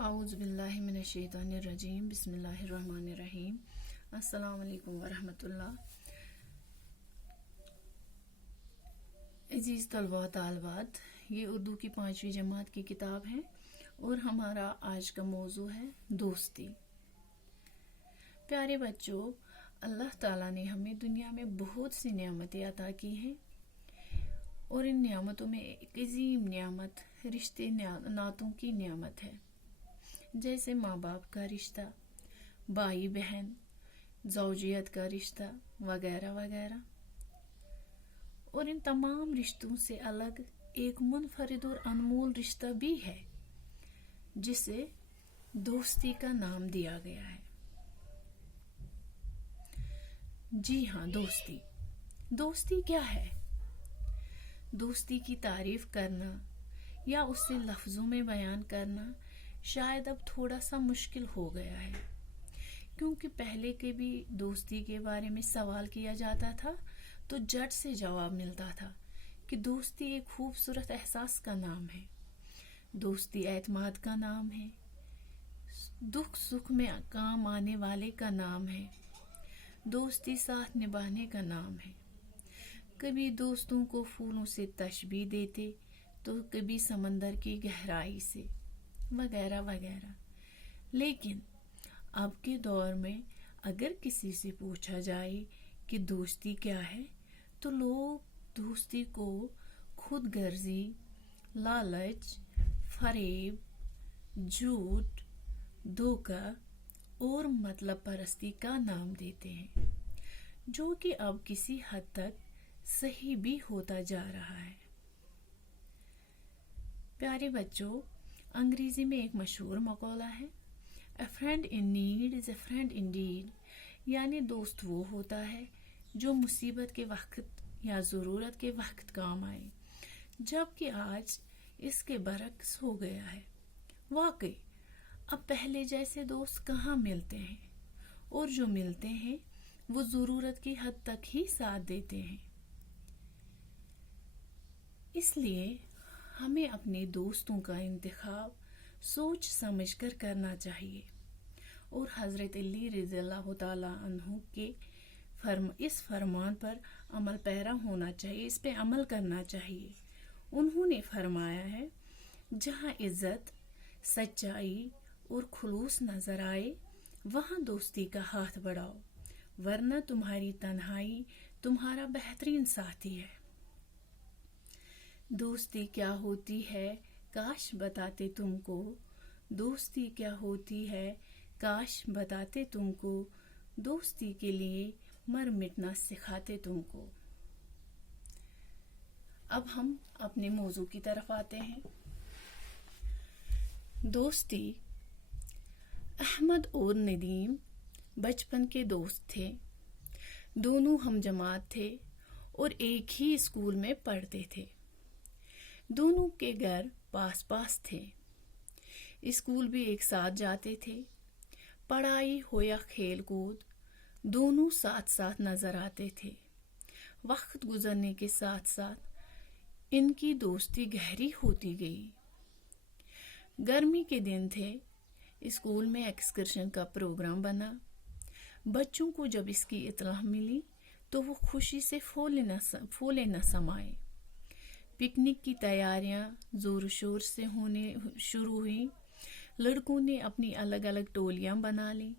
اعوذ باللہ من الشیطان الرجیم بسم اللہ الرحمن الرحیم السلام علیکم ورحمۃ اللہ۔ عزیز طلباء طالبات، یہ اردو کی 5ویں جماعت کی کتاب ہے اور ہمارا آج کا موضوع ہے دوستی۔ پیارے بچوں، اللہ تعالیٰ نے ہمیں دنیا میں بہت سی نعمتیں عطا کی ہیں اور ان نعمتوں میں ایک عظیم نعمت رشتے ناتوں کی نعمت ہے، جیسے ماں باپ کا رشتہ، بھائی بہن، زوجیت کا رشتہ وغیرہ وغیرہ۔ اور ان تمام رشتوں سے الگ ایک منفرد اور انمول رشتہ بھی ہے جسے دوستی کا نام دیا گیا ہے۔ جی ہاں، دوستی کیا ہے؟ دوستی کی تعریف کرنا یا اسے لفظوں میں بیان کرنا شاید اب تھوڑا سا مشکل ہو گیا ہے، کیونکہ پہلے کے بھی دوستی کے بارے میں سوال کیا جاتا تھا تو جٹ سے جواب ملتا تھا کہ دوستی ایک خوبصورت احساس کا نام ہے، دوستی اعتماد کا نام ہے، دکھ سکھ میں کام آنے والے کا نام ہے، دوستی ساتھ نبھانے کا نام ہے۔ کبھی دوستوں کو پھولوں سے تشبیہ دیتے تو کبھی سمندر کی گہرائی سے، وغیرہ وغیرہ۔ لیکن اب کے دور میں اگر کسی سے پوچھا جائے کہ دوستی کیا ہے تو لوگ دوستی کو خود غرضی، لالچ، فریب، جھوٹ، دھوکہ اور مطلب پرستی کا نام دیتے ہیں، جو کہ اب کسی حد تک صحیح بھی ہوتا جا رہا ہے۔ پیارے بچوں، انگریزی میں ایک مشہور مقولہ ہے، "A friend in need is a friend indeed"، یعنی دوست وہ ہوتا ہے جو مصیبت کے وقت یا ضرورت کے وقت کام آئے، جبکہ آج اس کے برعکس ہو گیا ہے۔ واقعی اب پہلے جیسے دوست کہاں ملتے ہیں، اور جو ملتے ہیں وہ ضرورت کی حد تک ہی ساتھ دیتے ہیں۔ اس لیے ہمیں اپنے دوستوں کا انتخاب سوچ سمجھ کر کرنا چاہیے اور حضرت علی رضی اللہ تعالیٰ عنہ کے اس فرمان پر عمل پیرا ہونا چاہیے، اس پہ عمل کرنا چاہیے۔ انہوں نے فرمایا ہے، جہاں عزت، سچائی اور خلوص نظر آئے وہاں دوستی کا ہاتھ بڑھاؤ، ورنہ تمہاری تنہائی تمہارا بہترین ساتھی ہے۔ دوستی کیا ہوتی ہے کاش بتاتے تم کو، دوستی کیا ہوتی ہے کاش بتاتے تم کو، دوستی کے لیے مر مٹنا سکھاتے تم کو۔ اب ہم اپنے موضوع کی طرف آتے ہیں۔ دوستی۔ احمد اور ندیم بچپن کے دوست تھے، دونوں ہم جماعت تھے اور ایک ہی اسکول میں پڑھتے تھے۔ دونوں کے گھر پاس پاس تھے، اسکول بھی ایک ساتھ جاتے تھے، پڑھائی ہو یا کھیل کود دونوں ساتھ ساتھ نظر آتے تھے۔ وقت گزرنے کے ساتھ ساتھ ان کی دوستی گہری ہوتی گئی۔ گرمی کے دن تھے، اسکول میں ایکسکرشن کا پروگرام بنا۔ بچوں کو جب اس کی اطلاع ملی تو وہ خوشی سے پھولے نہ سمائے۔ پکنک کی تیاریاں زور و شور سے ہونے شروع ہوئی، لڑکوں نے اپنی الگ الگ ٹولیاں بنا لیں۔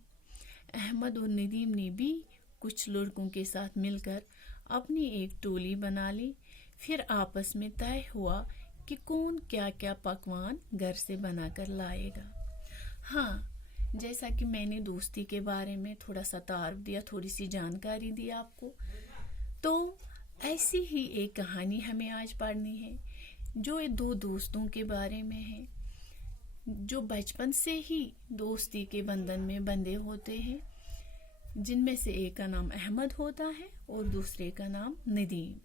احمد اور ندیم نے بھی کچھ لڑکوں کے ساتھ مل کر اپنی ایک ٹولی بنا لی۔ پھر آپس میں طے ہوا کہ کون کیا کیا پکوان گھر سے بنا کر لائے گا۔ ہاں، جیسا کہ میں نے دوستی کے بارے میں تھوڑا سا تعارف دیا، تھوڑی سی جانکاری دی آپ کو، تو ایسی ہی ایک کہانی ہمیں آج پڑھنی ہے جو دو دوستوں کے بارے میں ہے، جو بچپن سے ہی دوستی کے بندھن میں بندھے ہوتے ہیں، جن میں سے ایک کا نام احمد ہوتا ہے اور دوسرے کا نام ندیم۔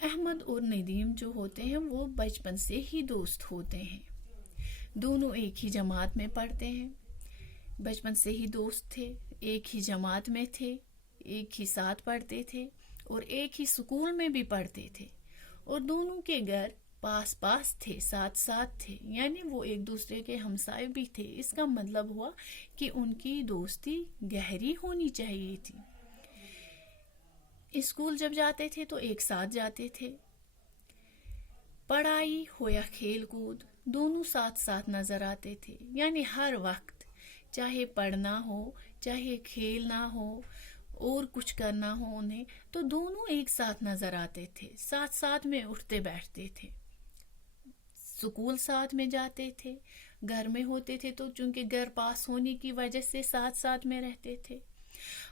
احمد اور ندیم جو ہوتے ہیں وہ بچپن سے ہی دوست ہوتے ہیں، دونوں ایک ہی جماعت میں پڑھتے ہیں، بچپن سے ہی دوست تھے، ایک ہی جماعت میں تھے، ایک ہی ساتھ پڑھتے تھے اور ایک ہی سکول میں بھی پڑھتے تھے، اور دونوں کے گھر پاس پاس تھے، ساتھ ساتھ تھے، یعنی وہ ایک دوسرے کے ہمسائے بھی تھے۔ اس کا مطلب ہوا کہ ان کی دوستی گہری ہونی چاہیے تھی۔ اسکول جب جاتے تھے تو ایک ساتھ جاتے تھے، پڑھائی ہو یا کھیل کود دونوں ساتھ ساتھ نظر آتے تھے، یعنی ہر وقت چاہے پڑھنا ہو چاہے کھیلنا ہو اور کچھ کرنا ہو انہیں، تو دونوں ایک ساتھ نظر آتے تھے، ساتھ ساتھ میں اٹھتے بیٹھتے تھے، سکول ساتھ میں جاتے تھے، گھر میں ہوتے تھے تو چونکہ گھر پاس ہونے کی وجہ سے ساتھ ساتھ میں رہتے تھے۔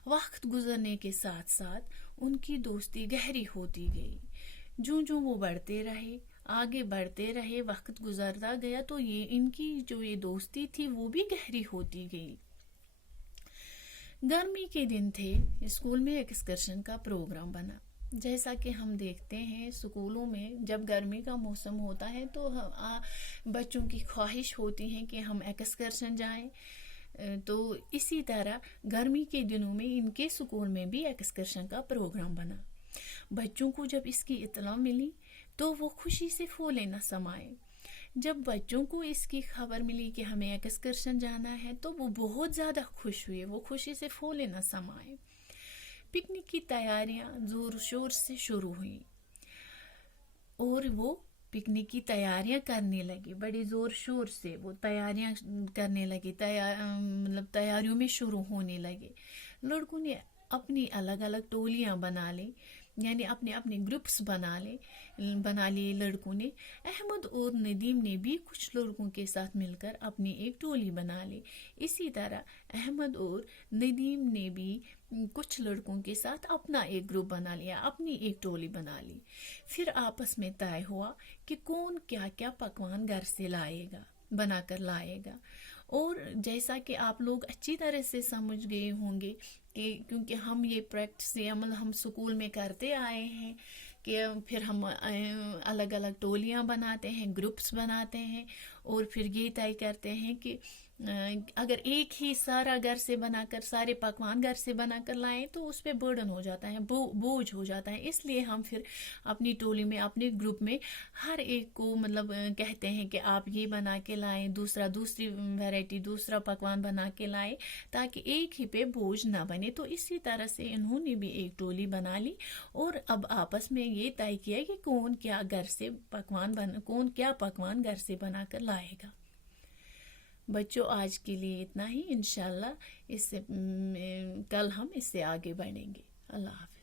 وقت گزرنے کے ساتھ ساتھ ان کی دوستی گہری ہوتی گئی، جوں جوں وہ بڑھتے رہے، آگے بڑھتے رہے، وقت گزرتا گیا تو ان کی جو یہ دوستی تھی وہ بھی گہری ہوتی گئی۔ گرمی کے دن تھے، اسکول میں ایکسکرشن کا پروگرام بنا۔ جیسا کہ ہم دیکھتے ہیں اسکولوں میں جب گرمی کا موسم ہوتا ہے تو بچوں کی خواہش ہوتی ہے کہ ہم ایکسکرشن جائیں، تو اسی طرح گرمی کے دنوں میں ان کے اسکول میں بھی ایکسکرشن کا پروگرام بنا۔ بچوں کو جب اس کی اطلاع ملی تو وہ خوشی سے پھولے نہ سمائے۔ جب بچوں کو اس کی خبر ملی کہ ہمیں ایکسکرشن جانا ہے تو وہ بہت زیادہ خوش ہوئے، وہ خوشی سے پھولے نہ سمائے۔ پکنک کی تیاریاں زور شور سے شروع ہوئیں اور وہ پکنک کی تیاریاں کرنے لگے، بڑے زور شور سے وہ تیاریاں کرنے لگے، تیاریوں میں شروع ہونے لگے۔ لڑکوں نے اپنی الگ الگ ٹولیاں بنا لی، یعنی اپنے اپنے گروپس بنا لیے لڑکوں نے۔ احمد اور ندیم نے بھی کچھ لڑکوں کے ساتھ مل کر اپنی ایک ٹولی بنا لی۔ اسی طرح احمد اور ندیم نے بھی کچھ لڑکوں کے ساتھ اپنا ایک گروپ بنا لیا، اپنی ایک ٹولی بنا لی۔ پھر آپس میں طے ہوا کہ کون کیا کیا پکوان گھر سے بنا کر لائے گا۔ اور جیسا کہ آپ لوگ اچھی طرح سے سمجھ گئے ہوں گے کہ کیونکہ ہم یہ پریکٹس عمل ہم سکول میں کرتے آئے ہیں کہ پھر ہم الگ الگ ٹولیاں بناتے ہیں، گروپس بناتے ہیں، اور پھر یہ طے کرتے ہیں کہ اگر ایک ہی سارا گھر سے بنا کر سارے پکوان گھر سے بنا کر لائیں تو اس پہ برڈن ہو جاتا ہے، بوجھ ہو جاتا ہے۔ اس لیے ہم پھر اپنی ٹولی میں اپنے گروپ میں ہر ایک کو کہتے ہیں کہ آپ یہ بنا کے لائیں، دوسری ویرائٹی دوسرا پکوان بنا کے لائیں، تاکہ ایک ہی پہ بوجھ نہ بنے۔ تو اسی طرح سے انہوں نے بھی ایک ٹولی بنا لی اور اب آپس میں یہ طے کیا کہ کون کیا پکوان گھر سے بنا کر لائے گا۔ بچوں آج کے لیے اتنا ہی، انشاءاللہ کل ہم اس سے آگے بڑھیں گے۔ اللہ حافظ۔